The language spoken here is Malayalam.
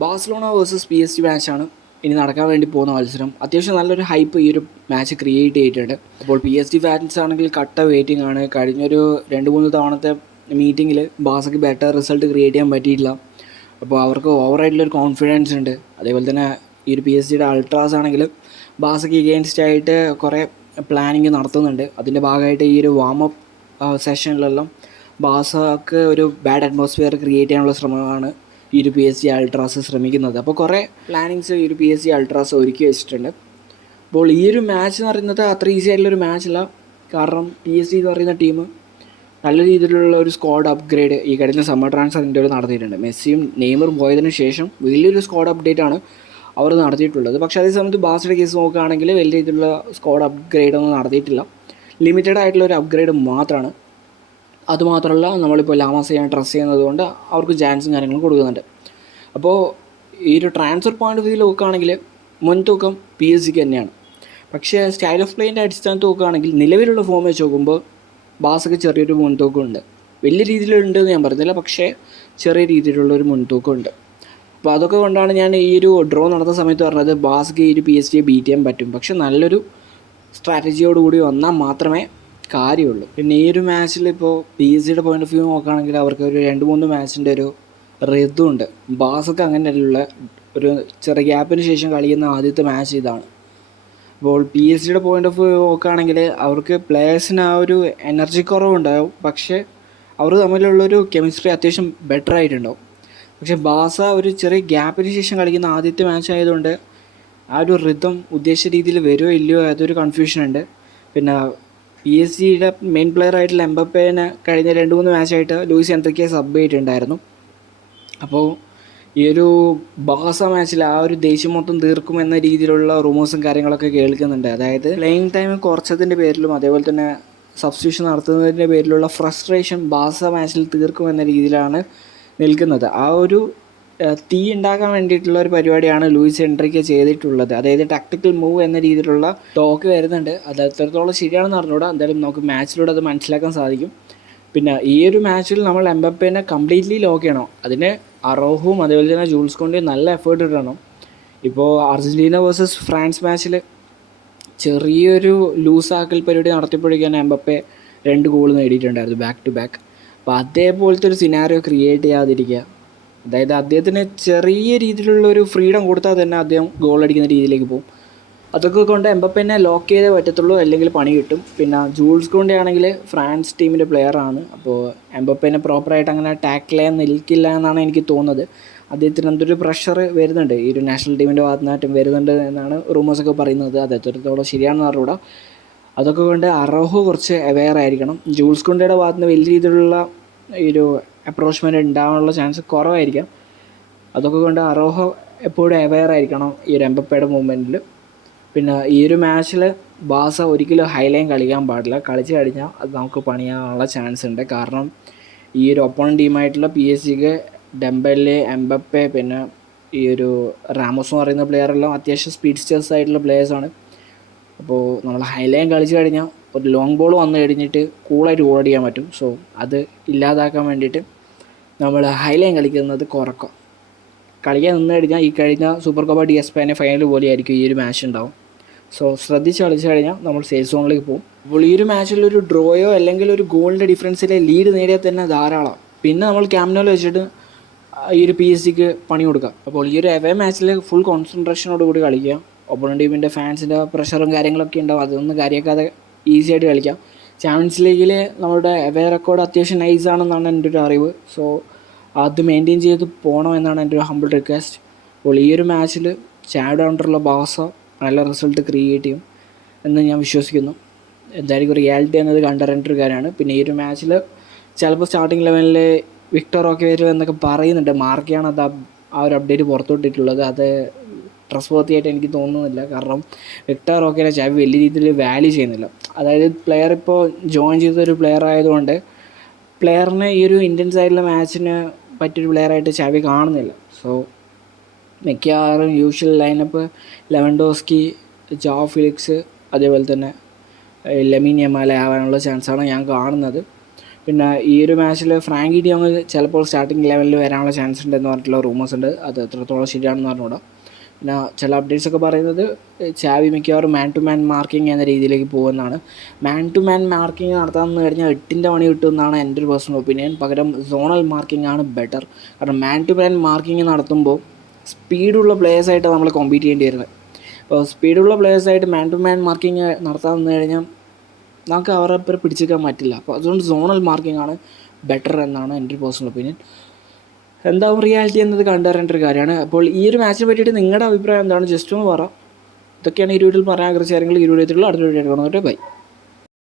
Barcelona versus P S G മാച്ചാണ് ഇനി നടക്കാൻ വേണ്ടി പോകുന്ന മത്സരം. അത്യാവശ്യം നല്ലൊരു ഹൈപ്പ് ഈ ഒരു മാച്ച് ക്രിയേറ്റ് ചെയ്തിട്ടുണ്ട്. അപ്പോൾ പി എസ് ജി ഫാൻസ് ആണെങ്കിൽ കട്ട വെയിറ്റിംഗ് ആണ്. കഴിഞ്ഞൊരു രണ്ട് മൂന്ന് തവണത്തെ മീറ്റിങ്ങിൽ ബാസയ്ക്ക് ബെറ്റർ റിസൾട്ട് ക്രിയേറ്റ് ചെയ്യാൻ പറ്റിയിട്ടില്ല. അപ്പോൾ അവർക്ക് ഓവറായിട്ടുള്ളൊരു കോൺഫിഡൻസ് ഉണ്ട്. അതേപോലെ തന്നെ ഈ ഒരു പി എസ് ജിയുടെ അൾട്രാസ് ആണെങ്കിൽ ബാസയ്ക്ക് എഗെയിൻസ്റ്റ് ആയിട്ട് കുറേ പ്ലാനിങ് നടത്തുന്നുണ്ട്. അതിന്റെ ഭാഗമായിട്ട് ഈ ഒരു വാം അപ്പ് സെഷനിലെല്ലാം ബാസക്ക് ഒരു ബാഡ് അറ്റ്മോസ്ഫിയർ ക്രിയേറ്റ് ചെയ്യാനുള്ള ശ്രമമാണ് ഈ ഒരു പി എസ് സി അൾട്രാസ് ശ്രമിക്കുന്നത്. അപ്പോൾ കുറേ പ്ലാനിങ്സ് ഈ ഒരു പി എസ് സി അൾട്രാസ് ഒരുക്കി വെച്ചിട്ടുണ്ട്. അപ്പോൾ ഈ ഒരു മാച്ച് എന്ന് പറയുന്നത് അത്ര ഈസി ആയിട്ടുള്ളൊരു മാച്ചല്ല കാരണം പി എസ് സി എന്ന് പറയുന്ന ടീം നല്ല രീതിയിലുള്ള ഒരു സ്ക്വാഡ് അപ്ഗ്രേഡ് ഈ കഴിഞ്ഞ സമ്മർ ട്രാൻസ്ഫർ ഒരു നടത്തിയിട്ടുണ്ട്. മെസ്സിയും നെയ്മറും പോയതിനു ശേഷം വലിയൊരു സ്ക്വാഡ് അപ്ഡേറ്റ് ആണ് അവർ നടത്തിയിട്ടുള്ളത്. പക്ഷേ അതേ സമയത്ത് ബാസിയുടെ കേസ് നോക്കുകയാണെങ്കിൽ വലിയ രീതിയിലുള്ള സ്ക്വാഡ് അപ്ഗ്രേഡ് ഒന്നും നടത്തിയിട്ടില്ല. ലിമിറ്റഡ് ആയിട്ടുള്ള ഒരു അപ്ഗ്രേഡ് മാത്രമാണ് അതുമാത്രമല്ല നമ്മളിപ്പോൾ ലാമാസ് ചെയ്യാൻ ട്രസ്റ്റ് ചെയ്യുന്നത് കൊണ്ട് അവർക്ക് ചാൻസും കാര്യങ്ങളും കൊടുക്കുന്നുണ്ട്. അപ്പോൾ ഈ ഒരു ട്രാൻസ്ഫർ പോയിന്റ് ഓഫ് വ്യൂ നോക്കുകയാണെങ്കിൽ മുൻതൂക്കം പി എസ് സിക്ക് തന്നെയാണ്. പക്ഷേ സ്റ്റൈൽ ഓഫ് പ്ലേന്റെ അടിസ്ഥാനത്ത് നോക്കുകയാണെങ്കിൽ നിലവിലുള്ള ഫോം വെച്ച് നോക്കുമ്പോൾ ബാസക്ക് ചെറിയൊരു മുൻതൂക്കമുണ്ട് വലിയ രീതിയിലുണ്ട് എന്ന് ഞാൻ പറയുന്നില്ല പക്ഷേ ചെറിയ രീതിയിലുള്ളൊരു മുൻതൂക്കമുണ്ട് അപ്പോൾ അതൊക്കെ കൊണ്ടാണ് ഞാൻ ഈ ഒരു ഡ്രോ നടന്ന സമയത്ത് പറഞ്ഞത് ബാസ്ക്ക് ഈ ഒരു പി എസ് ജിയെ ബീറ്റ് ചെയ്യാൻ പറ്റും. പക്ഷെ നല്ലൊരു സ്ട്രാറ്റജിയോടുകൂടി വന്നാൽ മാത്രമേ കാര്യമുള്ളൂ. പിന്നെ ഈ ഒരു മാച്ചിൽ ഇപ്പോൾ പി എസ് സിയുടെ പോയിന്റ് ഓഫ് വ്യൂ നോക്കുകയാണെങ്കിൽ അവർക്ക് ഒരു രണ്ട് മൂന്ന് മാച്ചിന്റെ ഒരു ഋതുണ്ട് ബാസൊക്കെ ഉള്ള ഒരു ചെറിയ ഗ്യാപ്പിന് ശേഷം കളിക്കുന്ന ആദ്യത്തെ മാച്ച് ഇതാണ്. അപ്പോൾ പി എസ് സിയുടെ പോയിന്റ് ഓഫ് വ്യൂ നോക്കുകയാണെങ്കിൽ അവർക്ക് പ്ലേയേഴ്സിന് ആ ഒരു എനർജി കുറവുണ്ടാവും. പക്ഷേ അവർ തമ്മിലുള്ളൊരു കെമിസ്ട്രി അത്യാവശ്യം ബെറ്റർ ആയിട്ടുണ്ടാവും. പക്ഷേ ബാസ ഒരു ചെറിയ ഗ്യാപ്പിന് ശേഷം കളിക്കുന്ന ആദ്യത്തെ മാച്ച് ആയതുകൊണ്ട് ആ ഒരു റിതം ഉദ്ദേശിച്ച രീതിയിൽ വരുമോ ഇല്ലയോ അതൊരു കൺഫ്യൂഷൻ ഉണ്ട്. പിന്നെ പി എസ് ജിയുടെ മെയിൻ പ്ലെയർ ആയിട്ടുള്ള എംബപ്പേനെ കഴിഞ്ഞ രണ്ട് മൂന്ന് മാച്ചായിട്ട് ലൂയിസ് എൻട്രിക്ക് സബ് ചെയ്തിട്ടുണ്ടായിരുന്നു. അപ്പോൾ ഈ ഒരു ബാസ മാച്ചിൽ ആ ഒരു ദേഷ്യം മൊത്തം തീർക്കും എന്ന രീതിയിലുള്ള റൂമേഴ്സും കാര്യങ്ങളൊക്കെ കേൾക്കുന്നുണ്ട്. അതായത് പ്ലേയിങ് ടൈം കുറച്ചതിന്റെ പേരിലും അതേപോലെ തന്നെ സബ്സ്റ്റിറ്റ്യൂഷൻ നടത്തുന്നതിന്റെ പേരിലുള്ള ഫ്രസ്ട്രേഷൻ ബാസ മാച്ചിൽ തീർക്കും എന്ന രീതിയിലാണ് നിൽക്കുന്നത്. ആ ഒരു തീ ഉണ്ടാക്കാൻ വേണ്ടിയിട്ടുള്ള ഒരു പരിപാടിയാണ് ലൂയിസ് എൻട്രിക്ക് ചെയ്തിട്ടുള്ളത്. അതായത് ടാക്ടിക്കൽ മൂവ് എന്ന രീതിയിലുള്ള ടോക്ക് വരുന്നുണ്ട്. അത് എത്രത്തോളം ശരിയാണെന്ന് അറിഞ്ഞുകൂടാ. എന്തായാലും നമുക്ക് മാച്ചിലൂടെ അത് മനസ്സിലാക്കാൻ സാധിക്കും. പിന്നെ ഈ ഒരു മാച്ചിൽ നമ്മൾ എംബപ്പേനെ കംപ്ലീറ്റ്ലി ലോക്ക് ചെയ്യണം. അതിന് അറോഹും അതേപോലെ തന്നെ ജൂൾസ് കൊണ്ടും നല്ല എഫേർട്ട് ഇടണം. ഇപ്പോൾ അർജന്റീന വേഴ്സസ് ഫ്രാൻസ് മാച്ചിൽ ചെറിയൊരു ലൂസ് ആക്കൽ പരിപാടി നടത്തിയപ്പോഴേക്കാണ് എംബപ്പെ രണ്ട് ഗോൾ നേടിയിട്ടുണ്ടായിരുന്നു ബാക്ക് ടു ബാക്ക് അപ്പോൾ അതേപോലത്തെ ഒരു സിനാരിയോ ക്രിയേറ്റ് ചെയ്യാതിരിക്കുക. അതായത് അദ്ദേഹത്തിന് ചെറിയ രീതിയിലുള്ള ഒരു ഫ്രീഡം കൊടുത്താൽ തന്നെ അദ്ദേഹം ഗോൾ അടിക്കുന്ന രീതിയിലേക്ക് പോകും. അതൊക്കെ കൊണ്ട് എംബപ്പനെ ലോക്ക് ചെയ്തേ പറ്റത്തുള്ളൂ അല്ലെങ്കിൽ പണി കിട്ടും. പിന്നെ ജൂൾസ് കൊണ്ടേ ആണെങ്കിൽ ഫ്രാൻസ് ടീമിന്റെ ആണ്. അപ്പോൾ എംബപ്പനെ പ്രോപ്പറായിട്ട് അങ്ങനെ ടാക്കിൾ ചെയ്യാൻ നിൽക്കില്ല എന്നാണ് എനിക്ക് തോന്നുന്നത്. അദ്ദേഹത്തിന് എന്തൊരു പ്രഷർ വരുന്നുണ്ട്. ഈ ഒരു നാഷണൽ ടീമിന്റെ ഭാഗത്തുനിന്നായിട്ടും വരുന്നുണ്ട് എന്നാണ് റൂമേഴ്സൊക്കെ പറയുന്നത്. അത് ശരിയാണെന്ന് അറിഞ്ഞൂടാ അതൊക്കെ കൊണ്ട് അറോഹോ കുറച്ച് അവെയർ ആയിരിക്കണം. ജൂൾസ് കൊണ്ടയുടെ ഭാഗത്തുനിന്ന് വലിയ രീതിയിലുള്ള ഒരു അപ്രോച്ച്മെന്റ് ഉണ്ടാകാനുള്ള ചാൻസ് കുറവായിരിക്കാം. അതൊക്കെ കൊണ്ട് അറോഹോ എപ്പോഴും അവെയർ ആയിരിക്കണം ഈ ഒരു എംബപ്പയുടെ മൂവ്മെന്റിൽ പിന്നെ ഈ ഒരു മാച്ചിൽ ബാസ ഒരിക്കലും ഹൈലൈൻ കളിക്കാൻ പാടില്ല. കളിച്ച് കഴിഞ്ഞാൽ അത് നമുക്ക് പണിയാനുള്ള ചാൻസ് ഉണ്ട്. കാരണം ഈ ഒരു ഒപ്പോണൻ ടീമായിട്ടുള്ള പി എസ് സിക്ക് ഡെമ്പലെ എംബപ്പെ പിന്നെ ഈ ഒരു റാമോസ് എന്ന് പറയുന്ന പ്ലെയറെല്ലാം അത്യാവശ്യം സ്പീഡ് സ്റ്റേഴ്സ് ആയിട്ടുള്ള പ്ലെയേഴ്സാണ് അപ്പോൾ നമ്മൾ ഹൈലൈൻ കളിച്ച് കഴിഞ്ഞാൽ ഒരു ലോങ് ബോൾ വന്നു കഴിഞ്ഞിട്ട് കൂളായിട്ട് ഗോൾ അടിക്കാൻ പറ്റും. സോ അത് ഇല്ലാതാക്കാൻ വേണ്ടിയിട്ട് നമ്മൾ ഹൈലൈൻ കളിക്കുന്നത് കുറക്കും. കളിക്കാൻ നിന്ന് കഴിഞ്ഞാൽ ഈ കഴിഞ്ഞ സൂപ്പർ കപ്പ് ഡി എസ് പേനെ ഫൈനൽ പോലെയായിരിക്കും ഈ ഒരു മാച്ച് ഉണ്ടാവും. സോ ശ്രദ്ധിച്ച് കളിച്ച് കഴിഞ്ഞാൽ നമ്മൾ സേഫ് സോണിലേക്ക് പോകും. അപ്പോൾ ഈ ഒരു മാച്ചിൽ ഒരു ഡ്രോയോ അല്ലെങ്കിൽ ഒരു ഗോളിന്റെ ഡിഫറൻസിലെ ലീഡ് നേടിയാൽ തന്നെ ധാരാളം പിന്നെ നമ്മൾ ക്യാമ്പിനോൽ വെച്ചിട്ട് ഈ ഒരു പി എസ് സിക്ക് പണി കൊടുക്കാം അപ്പോൾ ഈ ഒരു എവേ മാച്ചിൽ ഫുൾ കോൺസെൻട്രേഷനോട് കൂടി കളിക്കുക. ഒപ്പണൻ ടീമിന്റെ ഫാൻസിന്റെ പ്രഷറും കാര്യങ്ങളൊക്കെ ഉണ്ടാവും. അതൊന്നും കാര്യമാക്കാതെ ഈസി ആയിട്ട് കളിക്കാം. ചാമ്പ്യൻസ് ലീഗിൽ നമ്മുടെ എവേ റെക്കോർഡ് അത്യാവശ്യം നൈസ് ആണെന്നാണ് എന്റെ ഒരു അറിവ്. സോ അത് മെയിന്റെയിൻ ചെയ്ത് പോകണം എന്നാണ് എന്റെ ഒരു ഹമ്പിൾ റിക്വസ്റ്റ് അപ്പോൾ ഈ ഒരു മാച്ചിൽ ചാഡ് ഔണ്ടറുള്ള ബാസ നല്ല റിസൾട്ട് ക്രിയേറ്റ് ചെയ്യും എന്ന് ഞാൻ വിശ്വസിക്കുന്നു. എന്തായാലും റിയാലിറ്റി എന്നത് കണ്ടറിയേണ്ട ഒരു കാര്യമാണ്. പിന്നെ ഈ ഒരു മാച്ചിൽ ചിലപ്പോൾ സ്റ്റാർട്ടിംഗ് ലെവലിൽ വിക്ടർ ഒക്കെ വരും എന്നൊക്കെ പറയുന്നുണ്ട്. മാർക്കെയാണ് അത് ആ- ആ ഒരു അപ്ഡേറ്റ് പുറത്തുവിട്ടിട്ടുള്ളത്. അത് ട്രസ്റ്റ് വർത്തിയായിട്ട് എനിക്ക് തോന്നുന്നില്ല. കാരണം വിക്ടർ ഓക്കെ ചാവി വലിയ രീതിയിൽ വാല്യൂ ചെയ്യുന്നില്ല. അതായത് പ്ലെയർ ഇപ്പോൾ ജോയിൻ ചെയ്തൊരു പ്ലെയർ ആയതുകൊണ്ട് പ്ലെയറിനെ ഈ ഒരു ഇന്ത്യൻ സൈഡിലെ മാച്ചിന് പറ്റിയൊരു പ്ലെയറായിട്ട് ചാവി കാണുന്നില്ല. സോ മിക്കവാറും usual lineup Lewandowski Joao Felix അതേപോലെ തന്നെ ലെമീൻ ആവാനുള്ള ചാൻസാണ് ഞാൻ കാണുന്നത്. പിന്നെ ഈ ഒരു മാച്ചിൽ ഫ്രാങ്കി ഡിയോങ് ചിലപ്പോൾ സ്റ്റാർട്ടിംഗ് ലെവലിൽ വരാനുള്ള ചാൻസ് ഉണ്ടെന്ന് പറഞ്ഞിട്ടുള്ള റൂമേഴ്സ് ഉണ്ട്. അത് എത്രത്തോളം ശരിയാണെന്ന് പറഞ്ഞുകൂടാ പിന്നെ ചില അപ്ഡേറ്റ്സ് ഒക്കെ പറയുന്നത് ചാവി മിക്കവാറും മാൻ ടു മാൻ മാർക്കിംഗ് എന്ന രീതിയിലേക്ക് പോകുമെന്നാണ് മാൻ ടു മാൻ മാർക്കിംഗ് നടത്താമെന്ന് കഴിഞ്ഞാൽ എട്ടിന്റെ പണി കിട്ടുമെന്നാണ് എന്റെ ഒരു പേഴ്സണൽ ഒപ്പീനിയൻ പകരം സോണൽ മാർക്കിംഗ് ആണ് ബെറ്റർ കാരണം മാൻ ടു മാൻ മാർക്കിംഗ് നടത്തുമ്പോൾ സ്പീഡുള്ള പ്ലേയേഴ്സായിട്ട് നമ്മൾ കോമ്പീറ്റ് ചെയ്യേണ്ടി വരുന്നത്. അപ്പോൾ സ്പീഡുള്ള പ്ലേയേഴ്സായിട്ട് മാൻ ടു മാൻ മാർക്കിംഗ് നടത്താമെന്ന് കഴിഞ്ഞാൽ നമുക്ക് അവരെ അപ്പുറം പിടിച്ചേക്കാൻ പറ്റില്ല. അപ്പോൾ അതുകൊണ്ട് സോണൽ മാർക്കിംഗ് ആണ് ബെറ്റർ എന്നാണ് എന്റെ ഒരു പേഴ്സണൽ ഒപ്പീനിയൻ എന്താവും റിയാലിറ്റി എന്നത് കണ്ടറിയേണ്ട ഒരു കാര്യമാണ്. അപ്പോൾ ഈ ഒരു മാച്ചിനെ പറ്റിയിട്ട് നിങ്ങളുടെ അഭിപ്രായം എന്താണ്? ജസ്റ്റ് ഒന്ന് പറ. ഇതൊക്കെയാണ് ഈ വീഡിയോയിൽ പറയാൻ ആഗ്രഹിച്ച കാര്യങ്ങൾ ഈ വീഡിയോത്തിലുള്ള അടുത്ത വീഡിയോ കാണുന്നവരെ ബൈ